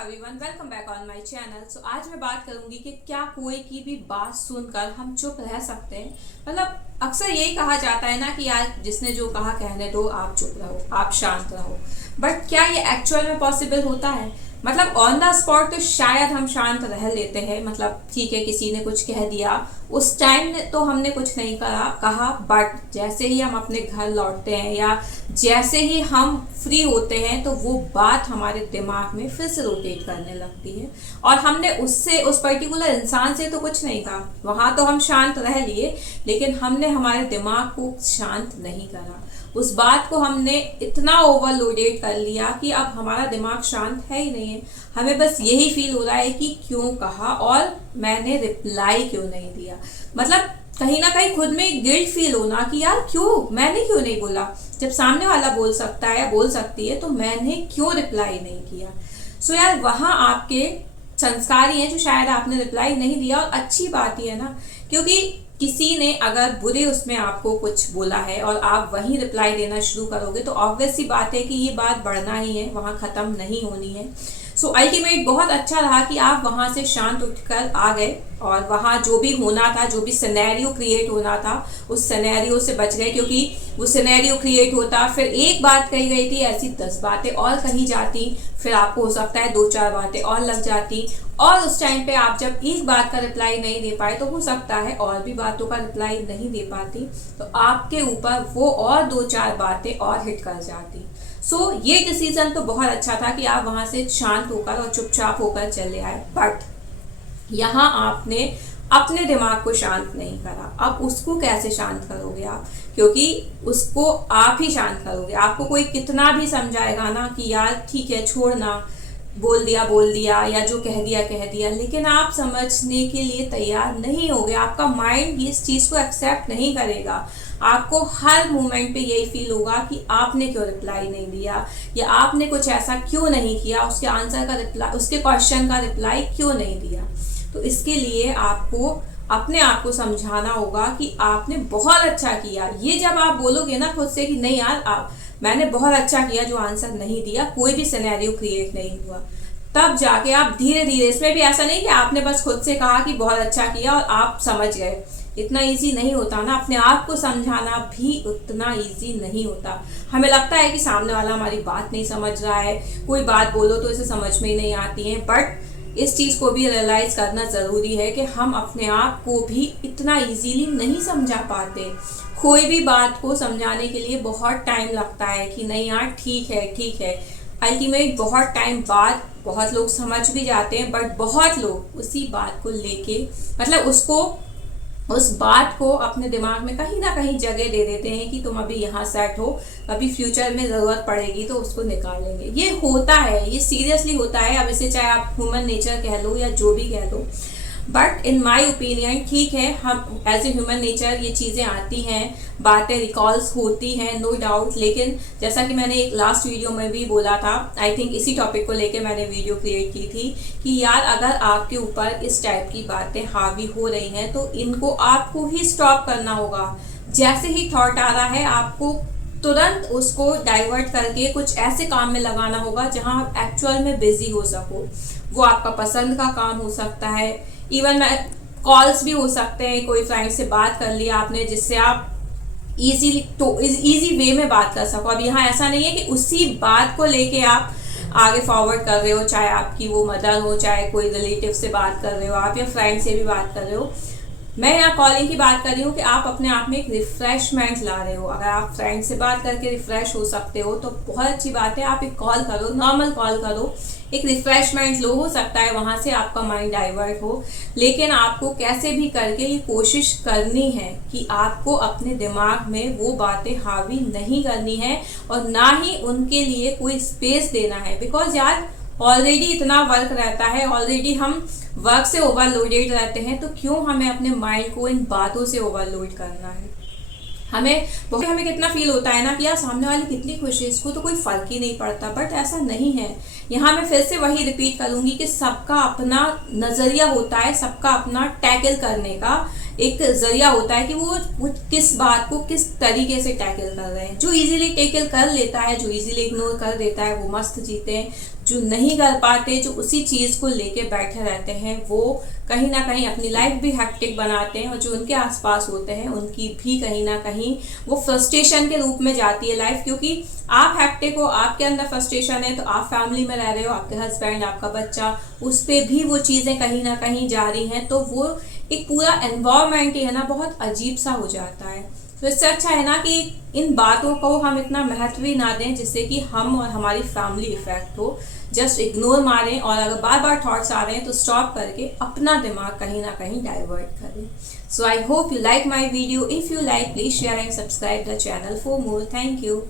Everyone, welcome back on my channel. So आज मैं बात करूंगी कि क्या कोई की भी बात सुनकर हम चुप रह सकते हैं। मतलब अक्सर यही कहा जाता है ना कि यार जिसने जो कहा कहने दो, आप चुप रहो, आप शांत रहो। बट क्या ये एक्चुअल में पॉसिबल होता है? मतलब ऑन द स्पॉट तो शायद हम शांत रह लेते हैं, मतलब ठीक है किसी ने कुछ कह दिया, उस टाइम तो हमने कुछ नहीं कहा, बट जैसे ही हम अपने घर लौटते हैं या जैसे ही हम फ्री होते हैं तो वो बात हमारे दिमाग में फिर से रोटेट करने लगती है। और हमने उससे, उस पर्टिकुलर इंसान से तो कुछ नहीं कहा, वहां तो हम शांत रह लिए, लेकिन हमने हमारे दिमाग को शांत नहीं करा। उस बात को हमने इतना ओवरलोडेड कर लिया कि अब हमारा दिमाग शांत है ही नहीं है। हमें बस यही फील हो रहा है कि क्यों कहा और मैंने रिप्लाई क्यों नहीं दिया। मतलब कहीं ना कहीं खुद में गिल्ट फील होना कि यार मैंने क्यों नहीं बोला, जब सामने वाला बोल सकता है या बोल सकती है तो मैंने क्यों रिप्लाई नहीं किया। सो यार वहां आपके संस्कार ही हैं जो शायद आपने रिप्लाई नहीं दिया। और अच्छी बात ही है ना, क्योंकि किसी ने अगर बुरे उसमें आपको कुछ बोला है और आप वहीं रिप्लाई देना शुरू करोगे तो ऑब्वियस सी बात है कि ये बात बढ़ना ही है, वहां खत्म नहीं होनी है। सो अल्टीमेट बहुत अच्छा रहा कि आप वहां से शांत उठकर आ गए और वहां जो भी होना था, जो भी सिनेरियो क्रिएट होना था, उस सिनेरियो से बच गए। क्योंकि वो सिनेरियो क्रिएट होता, फिर एक बात कही गई थी, ऐसी 10 बातें और कही जाती, फिर आपको हो सकता है 2-4 बातें और लग जाती, और उस टाइम पे आप जब एक बात का रिप्लाई नहीं दे पाए तो हो सकता है और भी बातों का रिप्लाई नहीं दे पाती, तो आपके ऊपर वो और 2-4 बातें और हिट कर जाती। सो ये डिसीजन तो बहुत अच्छा था कि आप वहां से शांत होकर और चुपचाप होकर चले आए, बट यहाँ आपने अपने दिमाग को शांत नहीं करा। अब उसको कैसे शांत करोगे आप? क्योंकि उसको आप ही शांत करोगे। आपको कोई कितना भी समझाएगा ना कि यार ठीक है छोड़ना, बोल दिया या जो कह दिया, लेकिन आप समझने के लिए तैयार नहीं होगे। आपका माइंड इस चीज को एक्सेप्ट नहीं करेगा। आपको हर मोमेंट पे यही फील होगा कि आपने क्यों रिप्लाई नहीं दिया या आपने कुछ ऐसा क्यों नहीं किया, उसके आंसर का रिप्लाई, उसके क्वेश्चन का रिप्लाई क्यों नहीं दिया। तो इसके लिए आपको अपने आप को समझाना होगा कि आपने बहुत अच्छा किया। ये जब आप बोलोगे ना खुद से कि नहीं यार मैंने बहुत अच्छा किया जो आंसर नहीं दिया, कोई भी सिनेरियो क्रिएट नहीं हुआ, तब जाके आप धीरे धीरे, इसमें भी ऐसा नहीं कि आपने बस खुद से कहा कि बहुत अच्छा किया और आप समझ गए। इतना इजी नहीं होता ना, अपने आप को समझाना भी उतना इजी नहीं होता। हमें लगता है कि सामने वाला हमारी बात नहीं समझ रहा है, कोई बात बोलो तो इसे समझ में ही नहीं आती है, बट इस चीज को भी रियलाइज करना जरूरी है कि हम अपने आप को भी इतना इजीली नहीं समझा पाते। कोई भी बात को समझाने के लिए बहुत टाइम लगता है कि नहीं यार ठीक है। अल्टीमेट बहुत टाइम बाद बहुत लोग समझ भी जाते हैं, बट बहुत लोग उसी बात को लेके, मतलब उस बात को अपने दिमाग में कहीं ना कहीं जगह दे देते हैं कि तुम अभी यहाँ सेट हो, कभी फ्यूचर में जरूरत पड़ेगी तो उसको निकालेंगे। ये होता है, ये सीरियसली होता है। अब इसे चाहे आप ह्यूमन नेचर कह लो या जो भी कह लो, बट इन माई ओपिनियन ठीक है, हम एज ए ह्यूमन नेचर ये चीज़ें आती हैं, बातें रिकॉल्स होती हैं, नो डाउट। लेकिन जैसा कि मैंने एक लास्ट वीडियो में भी बोला था, आई थिंक इसी टॉपिक को लेके मैंने वीडियो क्रिएट की थी कि यार अगर आपके ऊपर इस टाइप की बातें हावी हो रही हैं तो इनको आपको ही स्टॉप करना होगा। जैसे ही थॉट आ रहा है आपको तुरंत उसको डाइवर्ट करके कुछ ऐसे काम में लगाना होगा जहां आप एक्चुअल में बिजी हो सको। वो आपका पसंद का काम हो सकता है, इवन कॉल्स भी हो सकते हैं, कोई फ्रेंड से बात कर लिया आपने जिससे आप इजी वे में बात कर सको। अब यहाँ ऐसा नहीं है कि उसी बात को लेके आप आगे फॉरवर्ड कर रहे हो, चाहे आपकी वो मदर हो, चाहे कोई रिलेटिव से बात कर रहे हो आप, या फ्रेंड से भी बात कर रहे हो। मैं यहाँ कॉलिंग की बात कर रही हूँ कि आप अपने आप में एक रिफ्रेशमेंट ला रहे हो। अगर आप फ्रेंड से बात करके रिफ्रेश हो सकते हो तो बहुत अच्छी बात है, आप एक कॉल करो, नॉर्मल कॉल करो, एक रिफ्रेशमेंट लो। हो सकता है वहां से आपका माइंड डाइवर्ट हो, लेकिन आपको कैसे भी करके ये कोशिश करनी है कि आपको अपने दिमाग में वो बातें हावी नहीं करनी है और ना ही उनके लिए कोई स्पेस देना है। बिकॉज यार ऑलरेडी इतना वर्क रहता है, ऑलरेडी हम वर्क से ओवरलोडेड रहते हैं, तो क्यों हमें अपने माइंड को इन बातों से ओवरलोड करना है। हमें कितना फील होता है ना कि यार सामने वाली कितनी खुश है, इसको तो कोई फर्क ही नहीं पड़ता, बट ऐसा नहीं है। यहाँ मैं फिर से वही रिपीट करूंगी कि सबका अपना नजरिया होता है, सबका अपना टैकल करने का एक जरिया होता है कि वो किस बात को किस तरीके से टैकल कर रहे हैं। जो इजीली टैकल कर लेता है, जो इजीली इग्नोर कर देता है, वो मस्त जीते हैं। जो नहीं कर पाते, जो उसी चीज़ को लेके बैठे रहते हैं, वो कहीं ना कहीं अपनी लाइफ भी हैक्टिक बनाते हैं और जो उनके आसपास होते हैं उनकी भी कहीं ना कहीं वो फ्रस्ट्रेशन के रूप में जाती है लाइफ। क्योंकि आप हैक्टिक हो, आपके अंदर फ्रस्ट्रेशन है, तो आप फैमिली में रह रहे हो, आपके हस्बैंड, आपका बच्चा, उस पर भी वो चीज़ें कहीं ना कहीं जा रही हैं, तो वो एक पूरा एनवायरनमेंट ही है ना बहुत अजीब सा हो जाता है। तो इससे अच्छा है ना कि इन बातों को हम इतना महत्व ही ना दें जिससे कि हम और हमारी फैमिली इफेक्ट हो। जस्ट इग्नोर मारें और अगर बार बार थॉट्स आ रहे हैं तो स्टॉप करके अपना दिमाग कहीं ना कहीं डाइवर्ट करें। So I hope you like my video. If you like, please share and subscribe the channel for more. Thank you.